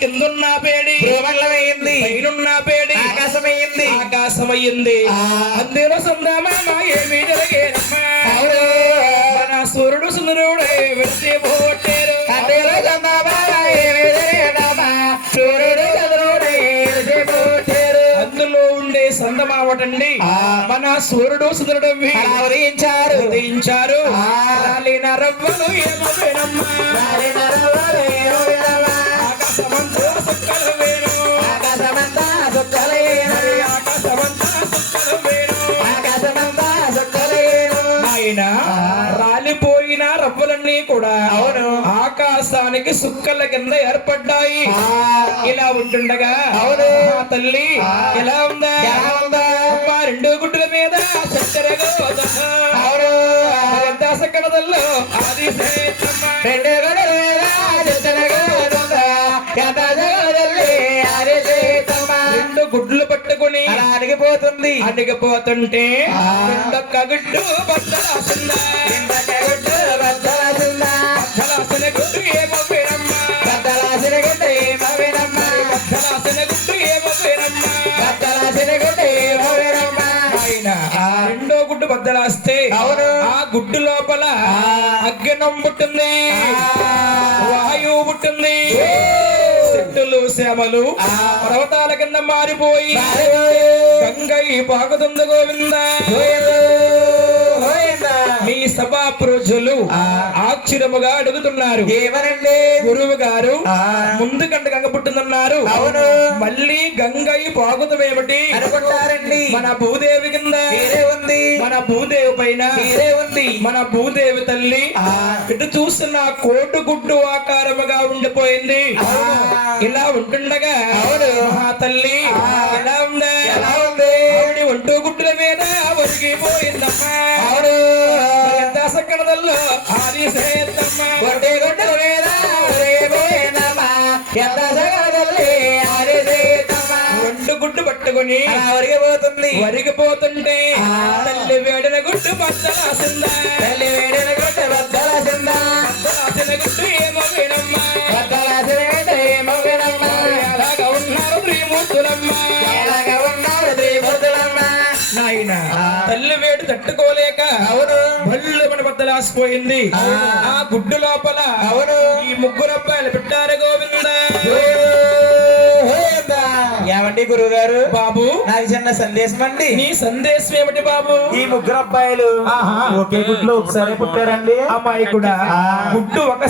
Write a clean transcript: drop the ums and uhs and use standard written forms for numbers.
కిందున్న పేడి భూమండలమైంది పైనున్న పేడి ఆకాశమైంది ఆకాశమయ్యింది అందులో సందమామ ఏమి జరిగేనమ్మా మన సూర్యుడు సుందరుడే విడిచి పోగొట్టారు అందులో చందమామ ఏమి జరిగేనమ్మా సూర్యుడు చంద్రుడే విడిచి పోగొట్టారు అందులో ఉండే సందమావటండి మన సూర్యుడు సుందరుడు ఉదయించారు ఉదయించారు రాలిన రవ్వలు ఏమో వేనమ్మా ఆకాశమంతా సుక్కలు వేరు ఆకాశమంతా సుక్కలేను ఆకాశమంతా సుక్కలు వేరు సుక్కలేను ఆయన రాలిపోయిన రవ్వలన్నీ కూడా అవును ఆకాశానికి సుక్కల కింద ఏర్పడ్డాయి ఇలా ఉంటుండగా అవును మా తల్లి ఎలా ఉందా అమ్మ రెండు గుడ్ల మీద చక్కెర గోధుమ అవును దశకడదల్లో ఆది రెండు గడుల మీద రెండు గుడ్లు పట్టుకుని అడిగిపోతుంది అడిగిపోతుంటే రెండొక్క గుడ్డు బద్దలాసిందా బద్దలాసిన గుడ్డు ఏమో వేరమ్మా బద్దలాసిన గుడ్డ ఏమోనమ్మా బద్దలాసిన గుడ్డు ఏమో వేరమ్మా బద్దలాసిన గుడ్డ ఏమోనమ్మా ఆయన రెండో గుడ్డు బద్దలాస్తే అవును ఆ గుడ్డు లోపల అగ్నం పుట్టింది వాయువు పుట్టింది చెట్టులు శ్యామలు పర్వతాల కింద మారిపోయి గంగై పాకుతుంది గోవింద మీ సభా ప్రజలు ఆశ్చర్యముగా అడుగుతున్నారు ఏమనండి గురువు గారు ముందు కంట గంగ పుట్టిందన్నారు అవును మళ్ళీ గంగై పాకుతమేమిటి అనుకుంటారండి మన భూదేవి కింద మీరే ఉంది మన భూదేవి పైన మీరే ఉంది మన భూదేవి తల్లి ఇటు చూస్తున్న కోటు గుడ్డు ఆకారముగా ఉండిపోయింది ఇలా ఉంటుండగా మహా తల్లి ఎలా ఉందా ఎలా ఉంది ఆవిడ ఒంటు గుడ్డుల మీద ఒరిగిపోయిందమ్మా దశకడదల్లో ఆది సేద్దమ్మా కొట్టి గుడ్డల మీద ఒరిగిపోయిందమ్మా ఎంత జగదల్లి ఆడిసేద్దమ్మా ఒంటు గుడ్డు పట్టుకుని ఒరిగిపోతుంది ఒరిగిపోతుంటే తల్లి వేడిన గుడ్డు బద్దలాసిందా తల్లి వేడిన గుడ్డ బద్దలాసిందా బద్దలాసిన గుడ్డు ఏమో వేనమ్మా బద్దలాసిన గుడ్డ ఏమోనమ్మా ఎలాగా ఉన్నారు శ్రీమూర్తులమ్మా ఎలాగ ఉన్నారు శ్రీమూర్తులమ్మ నాయన తల్లి వేడి తట్టుకోలేక అవును బళ్ళు మన బద్దలాసిపోయింది ఆ గుడ్డు లోపల అవును ఈ ముగ్గురు అబ్బాయిలు పెట్టారు గోవింద ఏమండి గురువు గారు బాబు నాకు చిన్న సందేశం అండి నీ సందేశం ఏమిటి బాబు ఈ ముగ్గురు అబ్బాయిలు ఒకే గుడ్లో ఒకసారి పుట్టారండి అమ్మాయి కూడా గుడ్డు ఒక